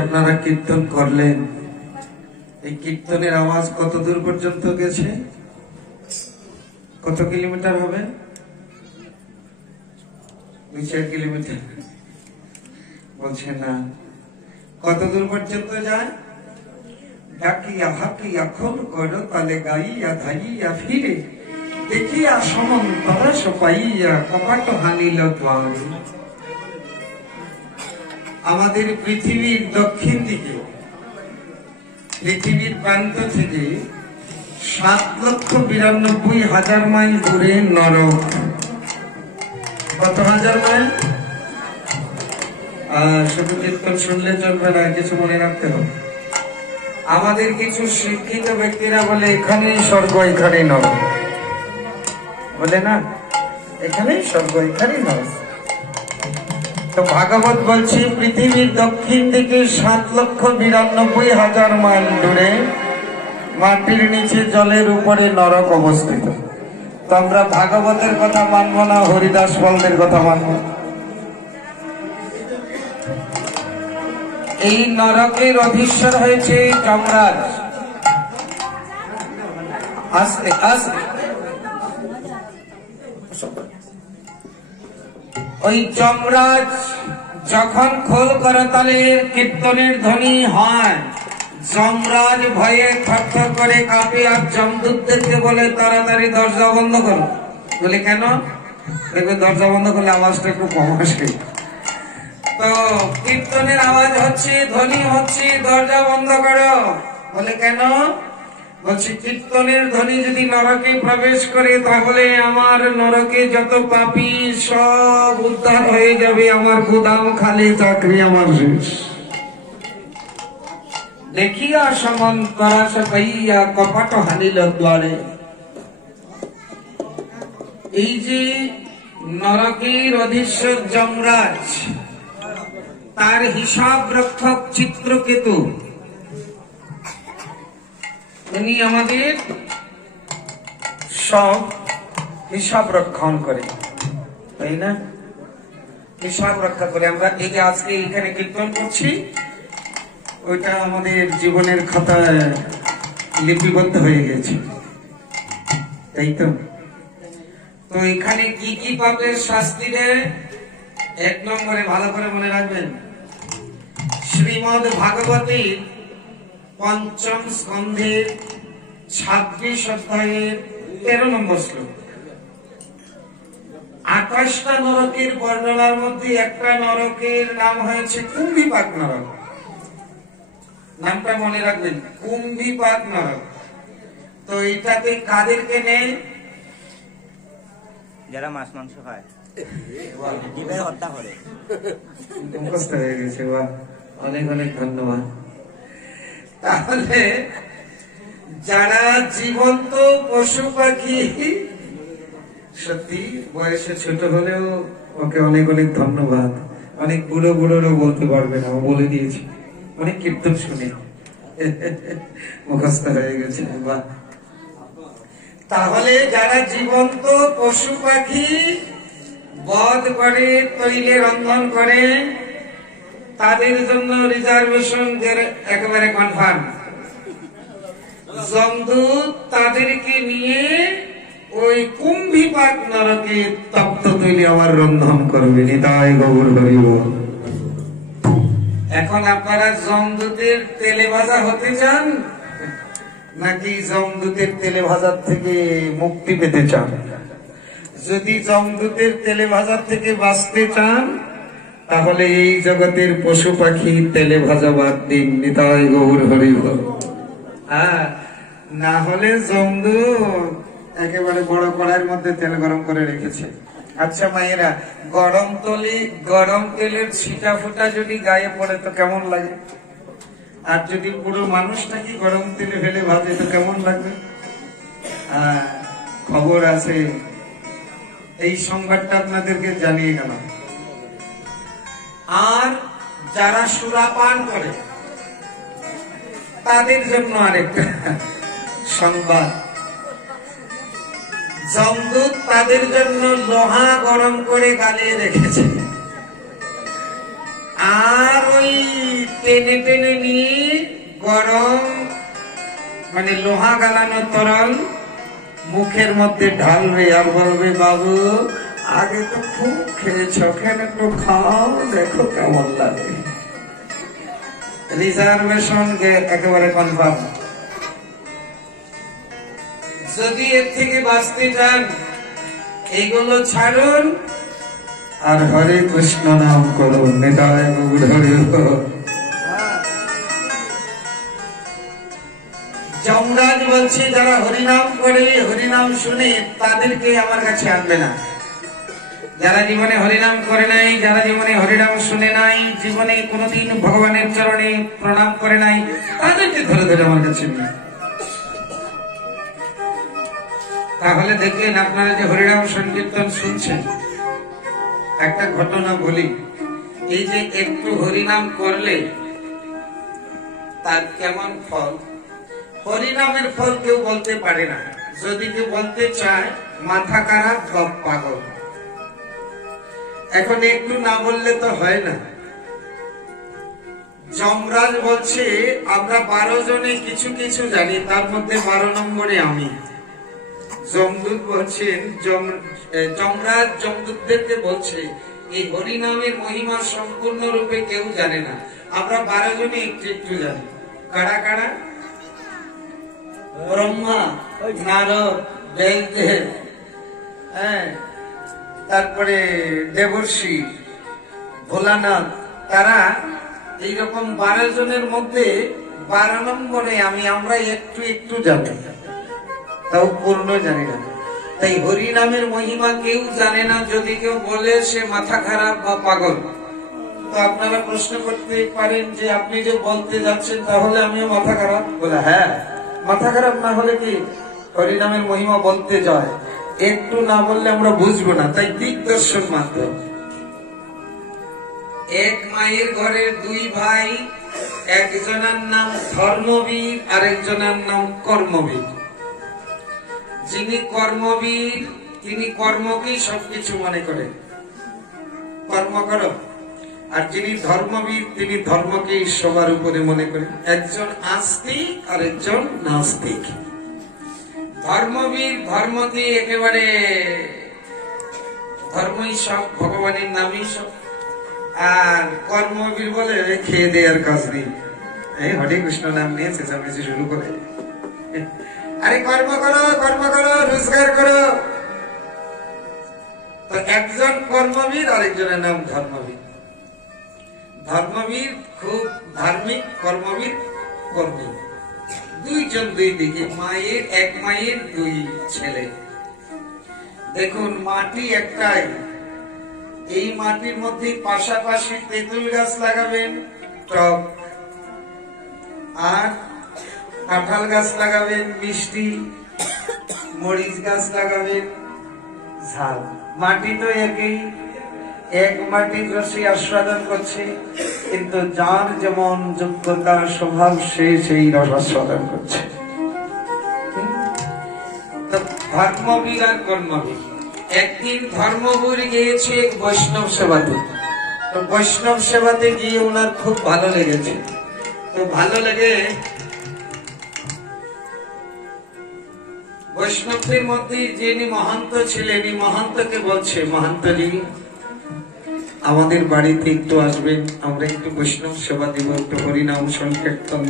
আপনারা কীর্তন করলেন, এই কীর্তনের আওয়াজ কত দূর পর্যন্ত গেছে? কত কিলোমিটার হবে? 2-4 কিলোমিটার বলছে না, কত দূর পর্যন্ত যায়? ডাকিয়া হাকিয়া খোল করো তালে গাইয়া ধাইয়া ফিরে দেখিয়া সমন তরস পাইয়া কপাট হানিল দ্বার। আমাদের পৃথিবীর দক্ষিণ দিকে, পৃথিবীর প্রান্ত থেকে 7,92,000 মাইল দূরে নরক। কত হাজার মাইল? শুধু কীর্তন শুনলে চলবে না, কিছু মনে রাখতে হবে। আমাদের কিছু শিক্ষিত ব্যক্তিরা বলে এখানেই স্বর্গ এখানেই নরক, বলে না এখানেই স্বর্গ এখানেই নরক। তো ভাগবত বলছি পৃথিবীর দক্ষিণ দিকে 7,92,000 মাইল দূরে মাটির নিচে জলের উপরে নরক অবস্থিত। তো আমরা ভাগবতের কথা মানব না, হরিদাস বলদের কথা মানব। এই নরকের অধীশ্বর হয়েছে যমরাজ। আস্তে আস্তে ওই যমরাজ যখন খোল করতালের কীর্তনের ধ্বনি হয়, যমরাজ ভয়ে থরথর করে কাঁপে আর যমদূতদেরকে বলে তাড়াতাড়ি দরজা বন্ধ করো। বলে কেন? দরজা বন্ধ করলে আওয়াজটা একটু কম আসে। তো কীর্তনের আওয়াজ হচ্ছে, ধ্বনি হচ্ছে, দরজা বন্ধ করো। বলে কেন? বলছি কীর্তনের ধ্বনি যদি নরকে প্রবেশ করে তাহলে আমার নরকে যত পাপী সব উদ্ধার হয়ে যাবে, আমার গুদাম খালি, চাকরি আমার শেষ। দেখিয়া সমন তরাস পাইয়া কপট হানিল দ্বারে। এই যে নরকের অধীশ্বর যমরাজ, তার হিসাব রক্ষক চিত্রকেতু, উনি আমাদের সব হিসাব রক্ষণ করে, তাই না? হিসাব রক্ষা করে। আমরা এই যে আজকে এখানে কীর্তন করছি, ওইটা আমাদের জীবনের খাতায় লিপিবদ্ধ হয়ে গেছে, তাই তো? তো এখানে কি কি পাপের শাস্তি দেয়? 1 নম্বরে ভালো করে মনে রাখবেন, শ্রীমদ ভাগবতীর ৫ম স্কন্ধের ২৬ অধ্যায়ের ১৩ নম্বর শ্লোক। ২৮টা নরকের বর্ণনার মধ্যে একটা নরকের নাম হয়েছে কুম্ভীপাক নরক। নামটা মনে রাখবেন, কুম্ভীপাক নরক। তো এটাতে কাদেরকে নেই? যারা মাছ মাংস খায়, ডিমের হত্যা করে। মুখস্থ হয়ে গেছে, বাহ, অনেক অনেক ধন্যবাদ। তাহলে যারা জীবন্ত পশু পাখি, সত্যি বয়সে ছোট হলেও ওকে অনেক অনেক ধন্যবাদ। অনেক বুড়ো বুড়োরও বলতে পারবে না, ও বলে দিয়েছে, অনেক কীর্তন শুনে মুখস্থ হয়ে গেছে, বাহ। তাহলে যারা জীবন্ত পশু পাখি বধ করে, তৈলে রন্ধন করে, তাদের জন্য রিজার্ভেশন একেবারে কনফার্ম। যমদূত তাদেরকে নিয়ে ওই কুম্ভীপাক নরকে তপ্ত তৈলে আবার রন্ধন করবে। নিতাই গৌর হরি বল। এখন আপনারা যমদূতের তেলে ভাজা হতে চান, নাকি যমদূতের তেলে ভাজার থেকে মুক্তি পেতে চান? যদি যমদূতের তেলে ভাজার থেকে বাঁচতে চান, তাহলে এই জগতের পশু পাখি তেলে ভাজা বাদ দিন। নিতাই গৌর হরি বল। না হলে যমদূত একেবারে বড় কড়াইয়ের মধ্যে তেল গরম করে রেখেছে। আচ্ছা মায়েরা, গরম তেলের ছিটা ফোটা যদি গায়ে পড়ে তো কেমন লাগে? আর যদি পুরো মানুষটাকে গরম তেলে ফেলে ভাজে তো কেমন লাগবে? খবর আছে, এই সংবাদটা আপনাদেরকে জানিয়ে গেলাম। আর যারা সুরাপান করে তাদের জন্য আরেকটা সংবাদ। যমদূত তাদের জন্য লোহা গরম করে গালিয়ে রেখেছে, আর ওই টেনে টেনে নিয়ে গরম মানে লোহা গালানো তরল মুখের মধ্যে ঢালবে আর বলবে, বাবু আগে তো খুব খেয়েছ, একটু খাও, দেখো কেমন লাগে। রিজার্ভেশন একেবারে কনফার্ম। যদি এর থেকে বাঁচতে চান, এগুলো ছাড়ুন আর হরে কৃষ্ণ নাম করুন। নিতাই গৌর হরি বল। যমরাজ বলছে, যারা হরিনাম করে, হরিনাম শুনে, তাদেরকে আমার কাছে আনবে না। যারা জীবনে হরিনাম করে নাই, যারা জীবনে হরিনাম শুনে নাই, জীবনে কোনোদিন ভগবানের চরণে প্রণাম করে নাই, তাদেরকে ধরে ধরে আমার কাছে নিয়ে। তাহলে দেখলেন, আপনারা যে হরিনাম সংকীর্তন শুনছেন, একটা ঘটনা বলি। এই যে একটু হরিনাম করলে তার কেমন ফল, হরিনামের ফল কেউ বলতে পারে না। যদি কেউ বলতে চায়, মাথা খারাপ, গপ পাগল। এখন একটু না বললে তো হয় না। যমরাজ বলছে, আমরা 12 জনে কিছু কিছু জানি, তার মধ্যে 12 নম্বরে আমি। যমদূত বলছেন, যমরাজ যমদূতদেরকে বলছে, এই হরিনামের মহিমা সম্পূর্ণ রূপে কেউ জানে না, আমরা 12 জনে একটু একটু জানি। কারা কারা? ব্রহ্মা, নারদ, বেদদেব, তারপরে দেবর্ষি, ভোলানাথ, তারা এইরকম 12 জনের মধ্যে 12 নম্বরে আমি। আমরা একটু একটু জানি, তাও পূর্ণ জানি না। তাই হরিনামের মহিমা কেউ জানে না। যদি কেউ বলে, সে মাথা খারাপ বা পাগল। তো আপনারা প্রশ্ন করতে পারেন যে আপনি যে বলতে যাচ্ছেন তাহলে আমিও মাথা খারাপ? বলে হ্যাঁ, মাথা খারাপ না হলে কি হরিনামের মহিমা বলতে যায়, একটু না বললে আমরা বুঝবো না, তাই দিগদর্শন মাধ্যম। এক মায়ের ঘরের দুই ভাই, একজনের নাম ধর্মবীর আর একজনের নাম কর্মবীর। যিনি কর্মবীর তিনি কর্মকেই সবকিছু মনে করেন, কর্ম করো, আর যিনি ধর্মবীর তিনি ধর্মকেই সবার উপরে মনে করেন। একজন আস্তিক আর একজন নাস্তিক। ধর্মবীর ধর্মকে একেবারে ধর্মই সব, ভগবানের নামই সব। আর কর্মবীর বলে খেয়ে দেওয়ার কাজ নেই, এই হরে কৃষ্ণ নাম নিয়ে চেঁচামেচি শুরু করে, আরে কর্ম করো, কর্ম করো, রোজগার করো। তো একজন কর্মবীর আর একজনের নাম ধর্মবীর। ধর্মবীর খুব ধার্মিক, কর্মবীর কর্মী। দুইজন দুই দিকে, মায়ের এক মায়ের দুই ছেলে। দেখুন মাটি একটাই, এই মাটির মধ্যে পাশাপাশি তেঁতুল গাছ লাগাবেন টক, আর কাঁঠাল গাছ লাগাবেন মিষ্টি, মরিচ গাছ লাগাবেন ঝাল। মাটি তো একই, এক মাটির রসে আস্বাদন করছে, কিন্তু যার যেমন যোগ্যতা স্বভাব সে সেই রস আস্বাদন করছে। ধর্মবীর আর কর্মবীর। একদিন ধর্মবীর গিয়েছে বৈষ্ণব সেবাতে, তো বৈষ্ণব সেবাতে গিয়ে ওনার খুব ভালো লেগেছে। তো ভালো লেগে বৈষ্ণবদের মধ্যে যিনি মহান্ত ছিলেন, মহান্তকে বলছে, মহান্তজি আমাদের বাড়িতে একটু আসবেন, আমরা একটু বৈষ্ণব সেবা দিব, একটু হরিনাম সংকীর্তন।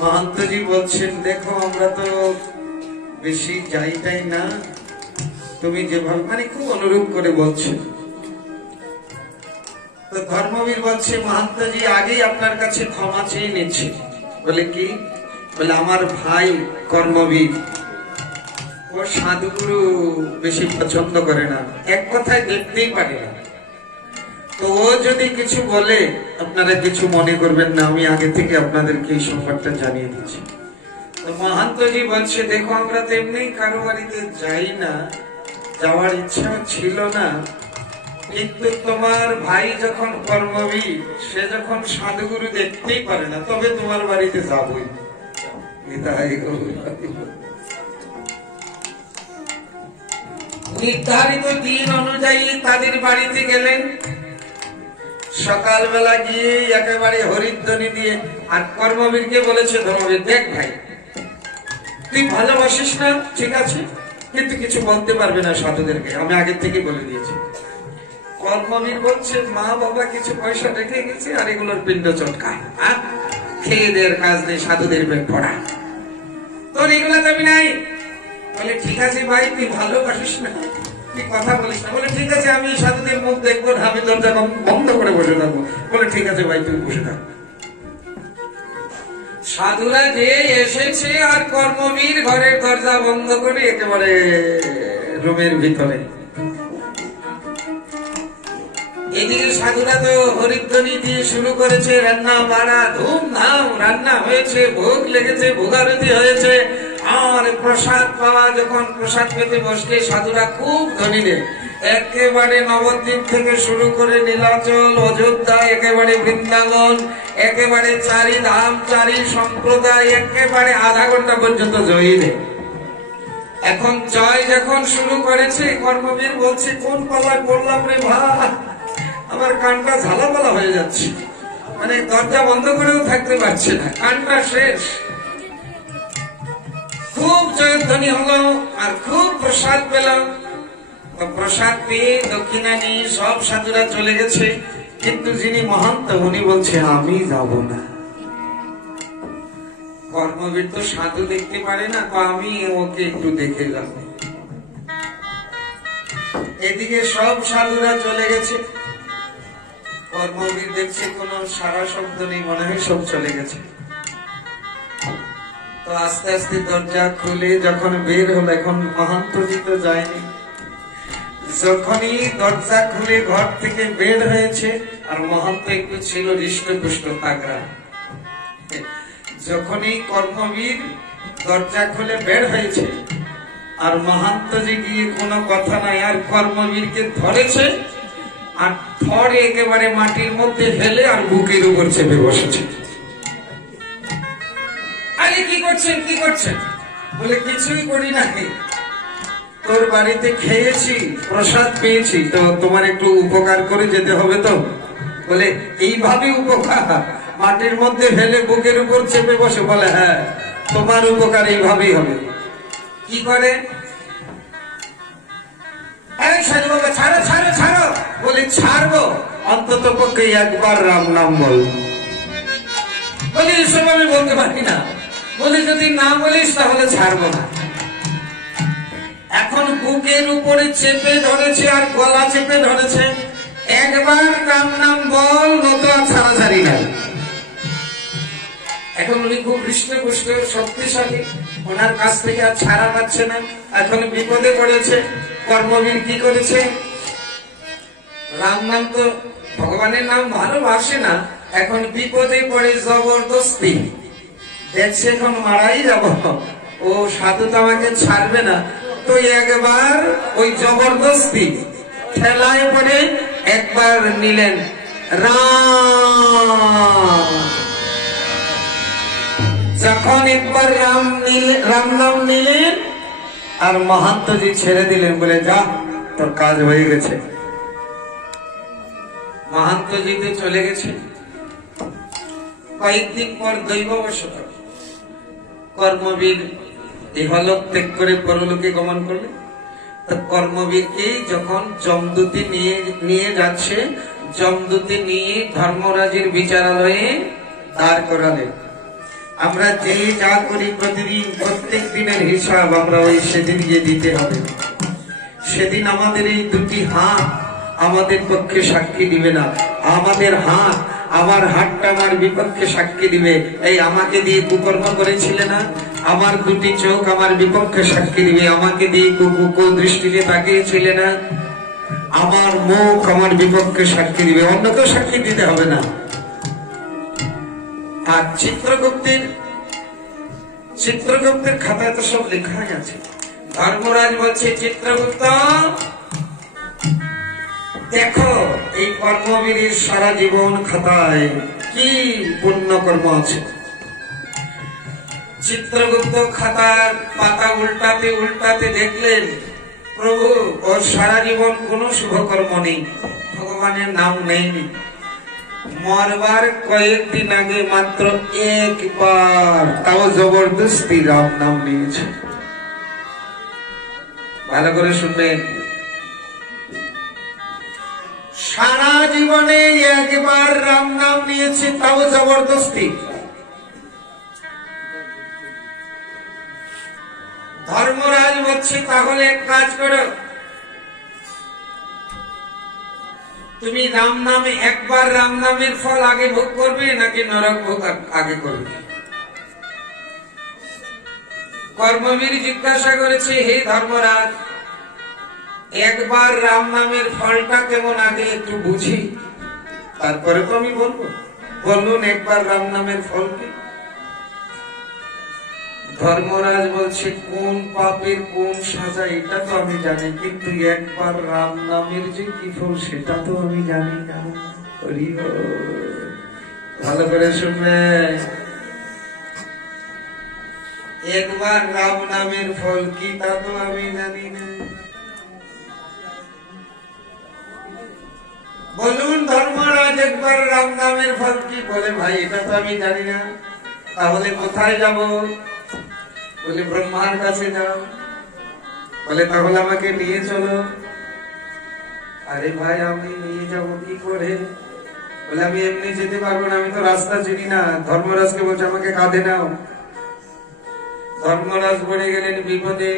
মহান্তজি বলছেন, দেখো আমরা তো বেশি যাইটাই না, তুমি যেভাবে, মানে খুব অনুরোধ করে বলছেন। তো ধর্মবীর বলছে, মহান্তজি আগেই আপনার কাছে ক্ষমা চেয়ে নিচ্ছি। বলে কি? বলে আমার ভাই কর্মবীর ও সাধুগুরু বেশি পছন্দ করে না, এক কথায় দেখতেই পারে না। তো ও যদি কিছু বলে আপনারা কিছু মনে করবেন না, আমি আগে থেকে আপনাদেরকে এই সংবাদটা জানিয়ে দিচ্ছি। তো মহান্তজি বলছে, দেখো আমরা তো এমনি কারো বাড়িতে যাই না, যাওয়ার ইচ্ছা ছিল না, কিন্তু তোমার ভাই যখন কর্মবীর, সে যখন সাধুগুরু দেখতেই পারে না, তবে তোমার বাড়িতে যাবই। নির্ধারিত দিন অনুযায়ী তাদের বাড়িতে গেলেন। সকালবেলা গিয়ে একেবারে হরিধ্বনি দিয়ে, আর কর্মবীরকে বলেছে, ধর্মবীর দেখ ভাই, তুই ভালোবাসিস না ঠিক আছে, কিন্তু কিছু বলতে পারবে না সাধুদেরকে, আমি আগে থেকে বলে দিয়েছি। কর্মবীর বলছে, মা বাবা কিছু পয়সা রেখে গেছে, আর এগুলোর পিণ্ড চটকায়, আর খেয়ে দেওয়ার কাজ নেই, সাধুদের পেট পড়া, তোর এগুলা দাবি নাই। বলে ঠিক আছে ভাই, তুই ভালোবাসিস না, তুই কথা বলিস না। বলে ঠিক আছে, আমি সাধুদের মুখ দেখবো না, আমি দরজা বন্ধ করে বসে থাকবো। বলে ঠিক আছে ভাই, তুই বসে থাক। সাধুরা যে এসেছে, আর কর্মবীর ঘরের দরজা বন্ধ করে একেবারে রুমের ভিতরে। এদিকে সাধুরা তো হরিধ্বনি দিয়ে শুরু করেছে, রান্না বাড়া ধুমধাম রান্না হয়েছে, ভোগ লেগেছে, ভোগারতি হয়েছে। আর প্রসাদ পাওয়া, যখন প্রসাদ পেতে বসলে সাধুরা খুব ধনী দেন, একেবারে নবদ্বীপ থেকে শুরু করে নীলাচল, অযোধ্যা, একেবারে বৃন্দাবন, একেবারে চারি ধাম, চারি সম্প্রদায়, একেবারে আধা ঘন্টা পর্যন্ত জয়ী দেন। এখন জয় যখন শুরু করেছে, কর্মবীর বলছে, কোন পাল্লায় পড়লাম রে ভাই, আমার কানটা ঝালাপালা হয়ে যাচ্ছে, মানে দরজা বন্ধ করেও থাকতে পারছে না, কানটা শেষ। খুব জয়ধ্বনি হলো, আর খুব প্রসাদ পেলাম। প্রসাদ পেয়ে দক্ষিণা নিয়ে সব সাধুরা চলে গেছে, কিন্তু যিনি মহান্ত উনি বলছে, আমি যাব না। কর্মবীর তো সাধু দেখতে পারে না, তো আমি ওকে একটু দেখে যাব। এদিকে সব সাধুরা চলে গেছে, কর্মবীর দেখছে কোন সারা শব্দ নেই, মনে হয় সব চলে গেছে। তো আস্তে আস্তে দরজা খুলে যখন বের হলো, এখন মহান্তজি তো যায়নি, যখনই দরজা খুলে ঘর থেকে বের হয়েছে, আর মহন্ত একটু ছিল হৃষ্টপুষ্ট তাগড়া, যখনই কর্মবীর দরজা খুলে বের হয়েছে আর মহান্তজি গিয়ে কোনো কথা নাই, আর কর্মবীরকে ধরেছে আর ধরে একেবারে মাটির মধ্যে ফেলে আর বুকের উপর চেপে বসেছে। আরে কি করছেন, কি করছেন? বলে কিছুই করি নাই, তোর বাড়িতে খেয়েছি, প্রসাদ পেয়েছি, তো তোমার একটু উপকার করে যেতে হবে। তো বলে এইভাবে উপকার? মাটির মধ্যে ফেলে বুকের উপর চেপে বসে? বলে হ্যাঁ, তোমার উপকার এইভাবেই হবে। কি করে? সাধু বাবা ছাড়ো ছাড়ো ছাড়ো। বলে ছাড়বো, অন্তত পক্ষে একবার রাম নাম বল। বলি এসব আমি বলতে পারি না। বলি যদি না বলিস তাহলে ছাড়বো না। এখন বুকের উপরে চেপে ধরেছে আর গলা চেপে ধরেছে, একবার রাম নাম বল, নতুন ছাড়াছাড়ি নাই। এখন উনি খুব হৃষ্টপুষ্ট শক্তিশালী, ওনার কাছ থেকে আর ছাড়া পাচ্ছে না, এখন বিপদে পড়েছে। কর্মবীর কি করেছে? রাম নাম তো ভগবানের নাম ভালোবাসে না, এখন বিপদে পড়ে জবরদস্তি দেখছে এখন মারাই যাব, ও সাধু তো আমাকে ছাড়বে না, তো একবার ওই জবরদস্তি ঠেলায় পড়ে একবার নিলেন রাম। যখন একবার রাম নাম নিলেন আর মহান্তজি ছেড়ে দিলেন, বলে যা তোর কাজ হয়ে গেছে। মহান্তজি তো চলে গেছে। কয়েকদিন পর দৈববশত কর্মবীর ইহলোক ত্যাগ করে পরলোকে গমন করলেন। তো কর্মবীরকে যখন যমদূতে নিয়ে যাচ্ছে, যমদূতে নিয়ে ধর্মরাজের বিচারালয়ে দাঁড় করালেন। আমরা যে যা করি প্রতিদিন, প্রত্যেক দিনের হিসাব আমরা ওই সেদিন গিয়ে দিতে হবে। সেদিন আমাদের এই দুটি হাত আমাদের পক্ষে সাক্ষী দিবে না। আমাদের হাত, আমার হাতটা আমার বিপক্ষে সাক্ষী দিবে। এই আমাকে দিয়ে কুকর্ম করেছিলে না, আমার দুটি চোখ আমার বিপক্ষে সাক্ষী দিবে। আমাকে দিয়ে কুদৃষ্টিতে তাকিয়েছিলে না, আমার মুখ আমার বিপক্ষে সাক্ষী দিবে। অন্য কেউ সাক্ষী দিতে হবে না। আর চিত্রগুপ্তের খাতায় তো সব লেখা আছে। ধর্মরাজ বলছে, চিত্রগুপ্ত দেখো এই কর্মবীরের সারা জীবন খাতায় কি পুণ্যকর্ম আছে। চিত্রগুপ্ত খাতার পাতা উল্টাতে উল্টাতে দেখলেন, প্রভু ওর সারা জীবন কোনো শুভকর্ম নেই, ভগবানের নাম নেয়নি। মরবার কয়েকদিন আগে মাত্র একবার, তাও জবরদস্তি রাম নাম নিয়েছে। ভালো করে শুনবেন, সারা জীবনে একবার রাম নাম নিয়েছে, তাও জবরদস্তি। ধর্মরাজ বলছে, তাহলে এক কাজ করো, তুমি রাম নামে একবার রাম নামের ফল আগে ভোগ করবে নাকি নরক ভোগ আগে করবে? কর্মবীর জিজ্ঞাসা করেছে, হে ধর্মরাজ, একবার রাম নামের ফলটা কেমন আগে একটু বুঝি, তারপরে তো আমি বলবো। বলুন একবার রাম নামের ফল কি? ধর্মরাজ বলছে, কোন পাপের কোন সাজা এটা তো আমি জানি, কিন্তু একবার রাম নামের যে কি ফল সেটা তো আমি জানি না। ভালো করে শুনবে, একবার রাম নামের ফল কি তা তো আমি জানি না। বলুন ধর্মরাজ একবার রাম নামের ফল কি? বলে ভাই এটা তো আমি জানি না। তাহলে কোথায় যাব? বলে ব্রহ্মার কাছে যাও। বলে তাহলে আমাকে নিয়ে চলো। আরে ভাই আমি নিয়ে যাব কি করে? বলে আমি এমনি যেতে পারবো না, আমি তো রাস্তা চিনি না। ধর্মরাজকে বলছে আমাকে কাঁধে নাও। ধর্মরাজ পড়ে গেলেন বিপদে।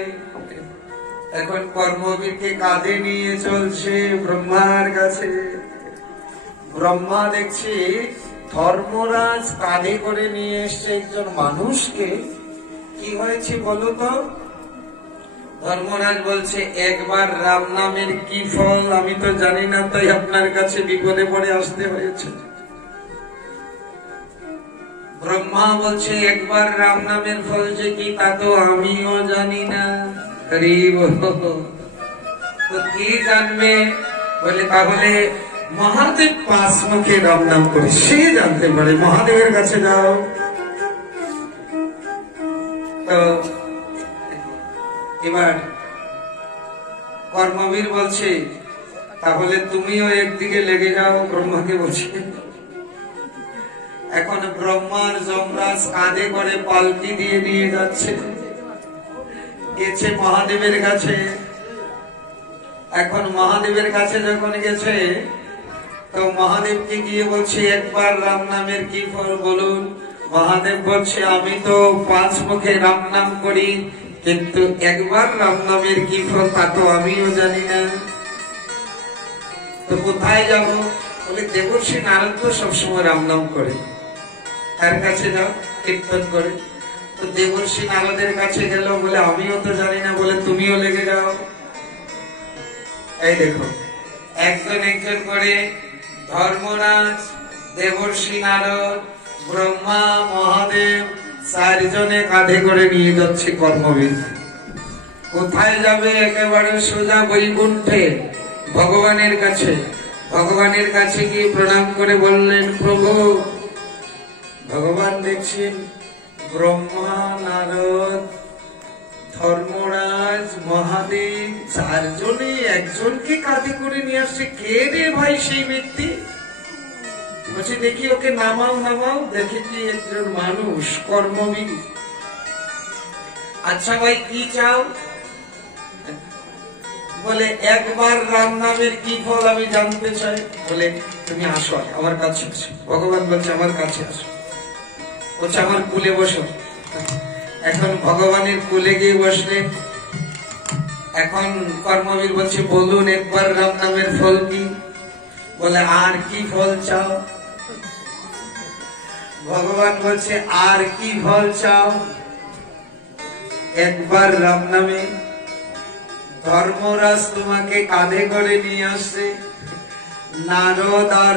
এখন কর্মবীরকে কাঁধে নিয়ে চলছে ব্রহ্মার কাছে। ব্রহ্মা দেখছি ধর্মরাজ কাঁধে করে নিয়ে এসছে একজন মানুষকে। কি হয়েছে বলো তো? ধর্মরাজ বলছে একবার রাম নামের কি ফল আমি তো জানি না, তাই আপনার কাছে বিপদে পড়ে আসতে হয়েছে। ব্রহ্মা বলছে একবার রাম নামের ফল যে কি তা তো আমিও জানি না। তো কি জানবে? বলে তাহলে মহাদেব পাঁচ মুখে রাম নাম করে সে জানতে পারে, মহাদেবের কাছে যাও। তো এবার কর্মবীর বলছে তাহলে তুমিও একদিকে লেগে যাও, ব্রহ্মাকে বলছে। এখন ব্রহ্মার যমরাজ কাঁধে করে পালকি দিয়ে নিয়ে যাচ্ছে, গেছে মহাদেবের কাছে। এখন মহাদেবের কাছে যখন গেছে তো মহাদেবকে গিয়ে বলছে একবার রাম নামের কি ফল বলুন। মহাদেব বলছে আমি তো পাঁচ মুখে রাম নাম করি, কিন্তু একবার রাম নামের কি ফল তা তো আমিও জানি না। তো কোথায় যাব? বলে দেবর্ষি নারদ তো সবসময় রাম নাম করে, তার কাছে যাও, কীর্তন করে। তো দেবর্ষি নারদের কাছে গেল, বলে আমিও তো জানি না। বলে তুমিও লেগে যাও। এই দেখো একজন একজন করে ধর্মরাজ, দেবর্ষি নারদ, ব্রহ্মা, মহাদেব চারজনে কাঁধে করে নিয়ে যাচ্ছে কর্মবীর। কোথায় যাবে? একেবারে সোজা বৈকুণ্ঠে ভগবানের কাছে। ভগবানের কাছে গিয়ে প্রণাম করে বললেন প্রভু। ভগবান দেখছেন ব্রহ্মা, নারদ, ধর্মরাজ, মহাদেব চারজনে একজনকে কাঁধে করে নিয়ে আসছে। কে রে ভাই সেই ব্যক্তি? বলছে দেখি ওকে নামাও নামাও। দেখে কি একজন মানুষ, কর্মবীর। আচ্ছা ভাই কি চাও? বলে একবার রাম নামের কি ফল আমি জানতে চাই। বলে তুমি আসো আমার কাছে আসো। ভগবান বলছে আমার কাছে আসো। বলছে আমার কুলে বসো। এখন ভগবানের কুলে গিয়ে বসলেন। এখন কর্মবীর বলছে বলুন একবার রাম নামের ফল কি? বলে আর কি ফল চাও? ভগবান বলছে আর কি ফল চাও? একবার রাম নামে। ধর্মরাজ তোমাকে কাঁধে করে নিয়ে আসছে, নারদ আর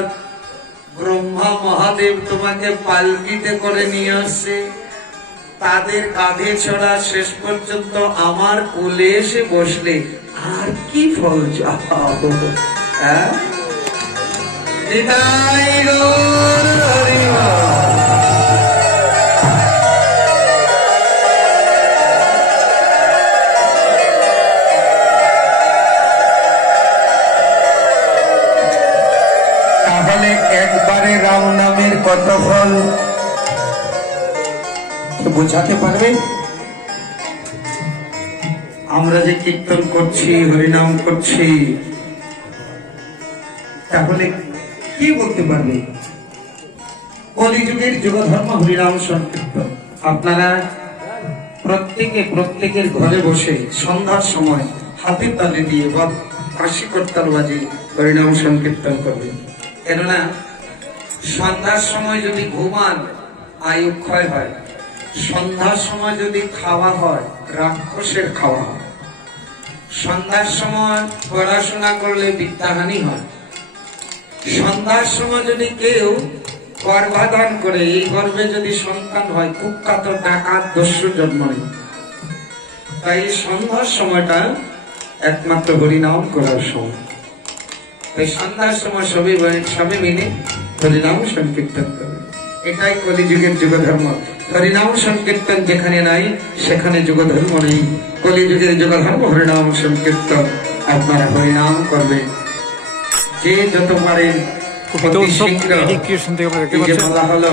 ব্রহ্মা, মহাদেব তোমাকে পালকিতে করে নিয়ে আসছে। তাদের কাঁধে ছড়া শেষ পর্যন্ত আমার কোলে এসে বসলে আর কি ফল চাও? তাহলে একবারে রাম নামের কত ফল বোঝাতে পারবে? আমরা যে কীর্তন করছি, হরিনাম করছি, তাহলে কি বলতে পারবে? কলিযুগের যুগধর্ম হরিনাম সংকীর্তন। আপনারা প্রত্যেকের ঘরে বসে সন্ধ্যার সময় হাতের তালে দিয়ে বা কাশি করতাল বাজি হরিনাম সংকীর্তন করবেন। কেননা সন্ধ্যার সময় যদি ঘুমান আয়ু ক্ষয় হয়, সন্ধ্যার সময় যদি খাওয়া হয় রাক্ষসের খাওয়া হয়, সন্ধ্যার সময় পড়াশোনা করলে বিদ্যাহানি হয়, সন্ধ্যার সময় যদি কেউ গর্ভাধান করে এই গর্ভে যদি সন্তান হয় কুখ্যাত ডাকাত দস্যু জন্ম নেই। তাই সন্ধ্যার সময়টা একমাত্র হরিনাম করার সময়। তাই সন্ধ্যার সময় সবে মিলে হরিনাম সংকীর্তন করবে। এটাই কলিযুগের যুগধর্ম। হরিনাম সংকীর্তন যেখানে নাই সেখানে যুগধর্ম নেই। কলিযুগের যুগধর্ম হরিনাম সংকীর্তন। আপনারা হরিনাম করবে যে যত পারেন। বলা হলো